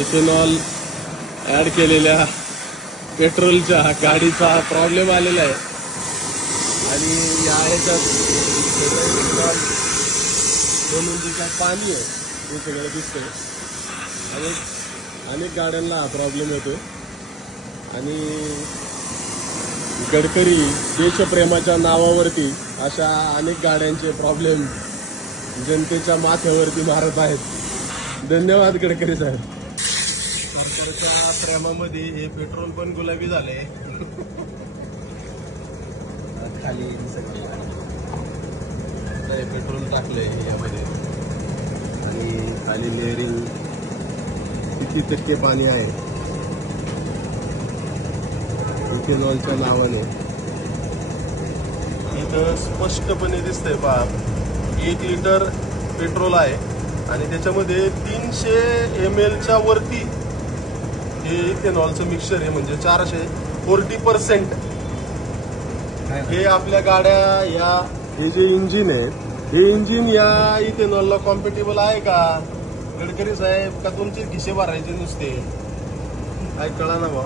Ethanol add केलेल्या पेट्रोलच्या गाडीचा प्रॉब्लेम आलेला आहे आणि या ह्याच्यात इथेनॉल म्हणून जे काय पाणी आहे ते सगळं दिसतंय. अनेक गाड्यांना हा प्रॉब्लेम होतो आणि गडकरी देशप्रेमाच्या नावावरती अशा अनेक गाड्यांचे प्रॉब्लेम जनतेच्या माथ्यावरती मारत आहेत. धन्यवाद गडकरी साहेब. सरकारच्या प्रेमामध्ये हे पेट्रोल पण गुलाबी झाले. खाली पेट्रोल टाकलंय यामध्ये आणि खाली लेअरिंग किती टक्के पाणी आहे इथेनॉलच्या नावाने इथं स्पष्टपणे दिसतंय. पहा, 1 लिटर पेट्रोल आहे आणि त्याच्यामध्ये 300 ml च्या वरती हे इथेनॉलचं मिक्सचर आहे, म्हणजे 440%. हे आपल्या गाड्या या हे जे इंजिन आहे हे इंजिन या इथेनॉलला कॉम्पॅटेबल आहे का गडकरी साहेब, का तुमचे खिसे भरायचे नुसते? काय कळा ना बा.